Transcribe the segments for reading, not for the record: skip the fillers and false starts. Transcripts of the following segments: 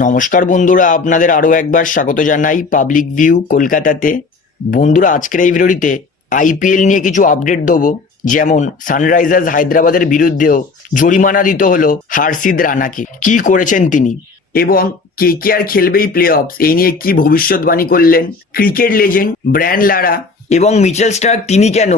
নমস্কার বন্ধুরা, আপনাদের আরও একবার স্বাগত জানাই পাবলিক ভিউ কলকাতাতে। বন্ধুরা, আজকের এই ভিডিওটিতে আইপিএল নিয়ে কিছু আপডেট দেবো। যেমন সানরাইজার্স হায়দ্রাবাদের বিরুদ্ধেও জরিমানা দিতে হলো হার্ষিদ রানাকে, কি করেছেন তিনি, এবং কেকেআর খেলবেই প্লে অফস, এই নিয়ে কি ভবিষ্যৎবাণী করলেন ক্রিকেট লেজেন্ড ব্রায়ান লারা, এবং মিচেল স্টার্ক তিনি কেন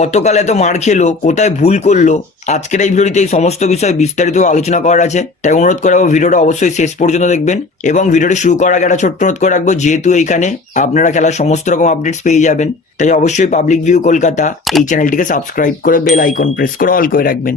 গতকাল এত মার খেলো, কোথায় ভুল করলো। আজকের এই ভিডিওটিতে এই সমস্ত বিষয় বিস্তারিত আলোচনা করার আছে, তাই অনুরোধ করাবো ভিডিওটা অবশ্যই শেষ পর্যন্ত দেখবেন। এবং ভিডিওটি শুরু করার আগে একটা ছোট্ট অনুরোধ করে রাখবো, যেহেতু এইখানে আপনারা খেলার সমস্ত রকম আপডেটস পেয়ে যাবেন, তাই অবশ্যই পাবলিক ভিউ কলকাতা এই চ্যানেলটিকে সাবস্ক্রাইব করে বেল আইকন প্রেস করে অল করে রাখবেন।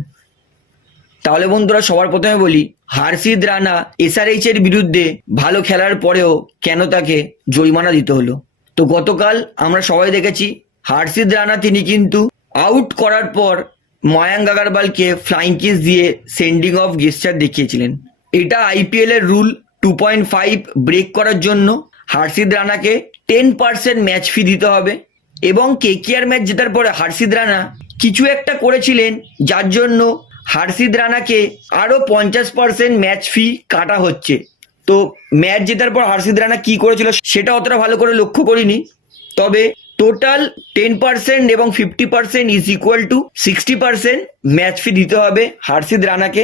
তাহলে বন্ধুরা, সবার প্রথমে বলি, হার্ষিদ রানা এসআরএইচ এর বিরুদ্ধে ভালো খেলার পরেও কেন তাকে জরিমানা দিতে হলো। তো গতকাল আমরা সবাই দেখেছি হার্ষিদ রানা তিনি কিন্তু আউট করার পর ময়াঙ্ক আগারওয়ালকে ফ্লাইং কিস দিয়ে সেন্ডিং অফ গেস্টার দেখিয়েছিলেন। এটা আইপিএল এর রুল 2.5 ব্রেক করার জন্য হার্ষিদ রানাকে 10% ম্যাচ ফি দিতে হবে। এবং কেকেআর ম্যাচ জেতার পরে হার্ষিদ রানা কিছু একটা করেছিলেন, যার জন্য হার্ষিদ রানাকে আরও 50% ম্যাচ ফি কাটা হচ্ছে। তো ম্যাচ জেতার পর হার্ষিদ রানা কি করেছিল সেটা অতটা ভালো করে লক্ষ্য করিনি, তবে টোটাল 10% এবং 50% ইজ ইকুয়াল টু 60% ম্যাচ ফি দিতে হবে হার্ষিদ রানাকে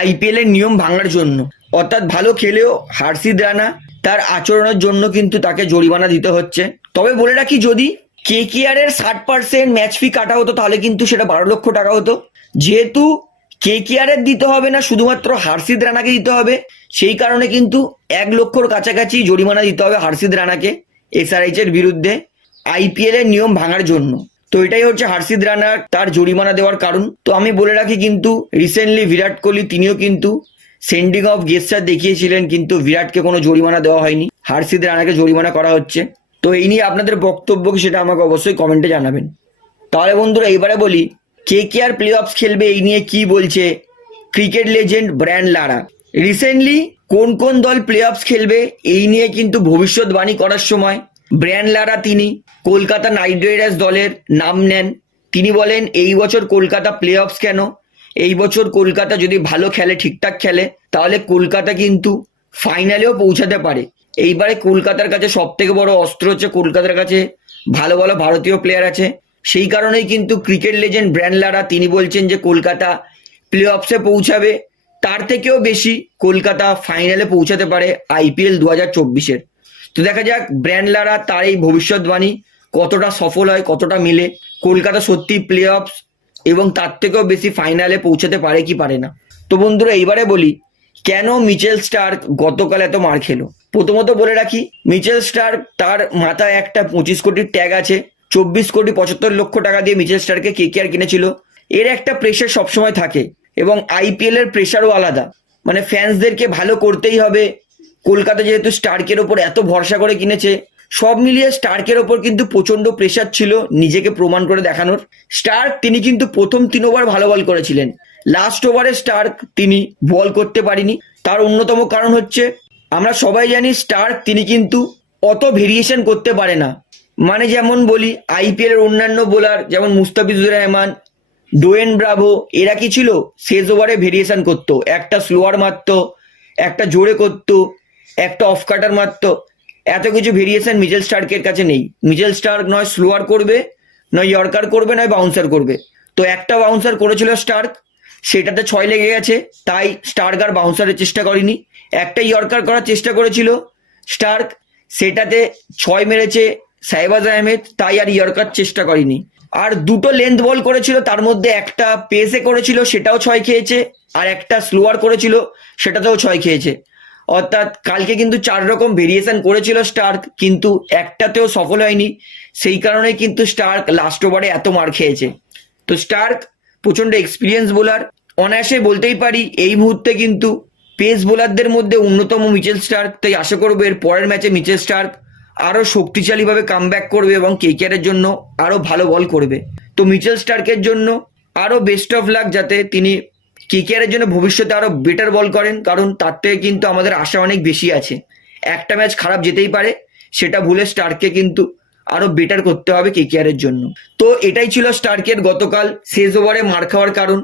আইপিএল এর নিয়ম ভাঙার জন্য। অর্থাৎ ভালো খেলেও হার্ষিদ রানা তার আচরণের জন্য কিন্তু তাকে জরিমানা দিতে হচ্ছে। তবে বলে রাখি, যদি কেকেআর এর 60% ম্যাচ ফি কাটা হতো তাহলে কিন্তু সেটা 12 লক্ষ টাকা হতো। যেহেতু কেকেআর এর দিতে হবে না, শুধুমাত্র হার্ষিদ রানাকে দিতে হবে, সেই কারণে কিন্তু 1 লক্ষর কাছাকাছি জরিমানা দিতে হবে হার্ষিদ রানাকে এসআরএইচ এর বিরুদ্ধে আইপিএল এর নিয়ম ভাঙার জন্য। তো এটাই হচ্ছে হার্ষিদ রানার তার জরিমানা দেওয়ার কারণ। তো আমি বলে রাখি, কিন্তু রিসেন্টলি বিরাট কোহলি তিনিও কিন্তু সেন্ডিং অফ গেস্টার দেখিয়েছিলেন, কিন্তু বিরাটকে কোনো জরিমানা দেওয়া হয়নি, হার্ষিদ রানাকে জরিমানা করা হচ্ছে। তো এই নিয়ে আপনাদের বক্তব্য কি সেটা আমাকে অবশ্যই কমেন্টে জানাবেন। তাহলে বন্ধুরা, এবারে বলি কেকেআর প্লে অফস খেলবে, এই নিয়ে কি বলছে cricket legend Brian Lara. Recently কোন কোন দল প্লে অফস খেলবে এই নিয়ে কিন্তু ভবিষ্যৎবাণী করার সময় ব্রায়ান লারা তিনি কলকাতা নাইট রাইডার্স দলের নাম নেন। তিনি বলেন, এই বছর কলকাতা প্লে অফস কেন, এই বছর কলকাতা যদি ভালো খেলে, ঠিকঠাক খেলে, তাহলে কলকাতা কিন্তু ফাইনালেও পৌঁছাতে পারে। এইবারে কলকাতার কাছে সব থেকে বড় অস্ত্র হচ্ছে কলকাতার কাছে ভালো ভালো ভারতীয় প্লেয়ার আছে। সেই কারণেই কিন্তু ক্রিকেট লেজেন্ড ব্রায়ান লারা তিনি বলছেন যে কলকাতা প্লে অফসে পৌঁছাবে, তার থেকেও বেশি কলকাতা ফাইনালে পৌঁছাতে পারে আইপিএল 2024-এর। তো দেখা যাক ব্রায়ান লারা তার এই ভবিষ্যৎবাণী কতটা সফল হয়, কতটা মিলে, কলকাতা সত্যি প্লে অফস এবং তার থেকেও বেশি ফাইনালে পৌঁছাতে পারে কি পারে না। তো বন্ধুরা, এইবারে বলি কেন মিচেল স্টার্ক গতকাল এত মার খেলো। প্রথমত বলে রাখি, মিচেল স্টার্ক তার মাথায় একটা 25 কোটির ট্যাগ আছে। 24 কোটি 75 লক্ষ টাকা দিয়ে মিচেল স্টার্ককে কেকেআর কিনেছিল। এর একটা প্রেশার সবসময় থাকে, এবং আইপিএল এর প্রেশারও আলাদা, মানে ফ্যান্সদেরকে ভালো করতেই হবে। কলকাতা যেহেতু স্টার্কের ওপর এত ভরসা করে কিনেছে, সব মিলিয়ে স্টার্কের ওপর কিন্তু প্রচন্ড প্রেশার ছিল নিজেকে প্রমাণ করে দেখানোর। স্টার্ক তিনি কিন্তু প্রথম 3 ওভার ভালো বল করেছিলেন, লাস্ট ওভারে স্টার্ক তিনি বল করতে পারিনি। তার অন্যতম কারণ হচ্ছে, আমরা সবাই জানি স্টার্ক তিনি কিন্তু অত ভেরিয়েশন করতে পারে না। মানে যেমন বলি, আইপিএল এর অন্যান্য বোলার যেমন মুস্তাফিজুর রহমান, ডোয়েন ব্রাভো, এরা কি ছিল শেষ ওভারে ভেরিয়েশন করতো, একটা স্লোয়ার মারতো, একটা জোরে করতো, একটা অফ কাটার মারতো। এত কিছু ভেরিয়েশন মিচেল স্টার্কের কাছে নেই। মিচেল স্টার্ক নয় স্লোয়ার করবে, নয় ইয়র্কার করবে, নয় বাউন্সার করবে। তো একটা বাউন্সার করেছিল স্টার্ক, সেটাতে 6 লেগে গেছে, তাই স্টার্ক আর বাউন্সারের চেষ্টা করেনি। একটা ইয়র্কার করার চেষ্টা করেছিল স্টার্ক, সেটাতে 6 মেরেছে সাইবাজ আহমেদ, তাই আর ইয়র্কার চেষ্টা করেনি। আর 2টো লেন্থ বল করেছিল, তার মধ্যে একটা পেসে করেছিল, সেটাও 6 খেয়েছে, আর একটা স্লোয়ার করেছিল, সেটাতেও 6 খেয়েছে। অর্থাৎ কালকে কিন্তু 4 রকম ভেরিয়েশন করেছিল স্টার্ক, কিন্তু একটাতেও সফল হয়নি। সেই কারণে কিন্তু স্টার্ক লাস্ট ওভারে এত মার খেয়েছে। তো স্টার্ক প্রচন্ড এক্সপিরিয়েন্স বোলার, অনায়াসে বলতেই পারি এই মুহূর্তে কিন্তু পেস বোলারদের মধ্যে অন্যতম মিচেল স্টার্ক। তাই আশা করবো এর পরের ম্যাচে মিচেল স্টার্ক আরো শক্তিশালীভাবে কামব্যাক করবে এবং কেকেআর এর জন্য আরো ভালো বল করবে। তো মিচেল স্টার্কের জন্য আরো বেস্ট অফ লাক, যাতে তিনি কেকেআর এর জন্য ভবিষ্যতে আরো বেটার বল করেন, কারণ তার থেকে কিন্তু আমাদের আশা অনেক বেশি আছে। একটা ম্যাচ খারাপ যেতেই পারে, সেটা ভুলে স্টার্ককে কিন্তু আরো বেটার করতে হবে কেকেআর এর জন্য। তো এটাই ছিল স্টার্কের গতকাল শেষ ওভারে মার খাওয়ার কারণ।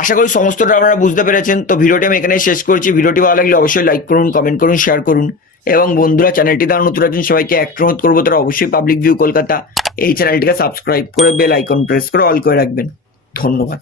আশা করি সমস্তটা আপনারা বুঝতে পেরেছেন। তো ভিডিওটি আমি এখানে শেষ করছি। ভিডিওটি ভালো লাগলে অবশ্যই লাইক করুন, কমেন্ট করুন, শেয়ার করুন এবং বন্ধুরা চ্যানেলটি তারা নতুন আছেন সবাইকে একটা অনুরোধ করবো, তারা অবশ্যই পাবলিক ভিউ কলকাতা এই চ্যানেলটিকে সাবস্ক্রাইব করে বেল আইকন প্রেস করে অল করে রাখবেন। ধন্যবাদ।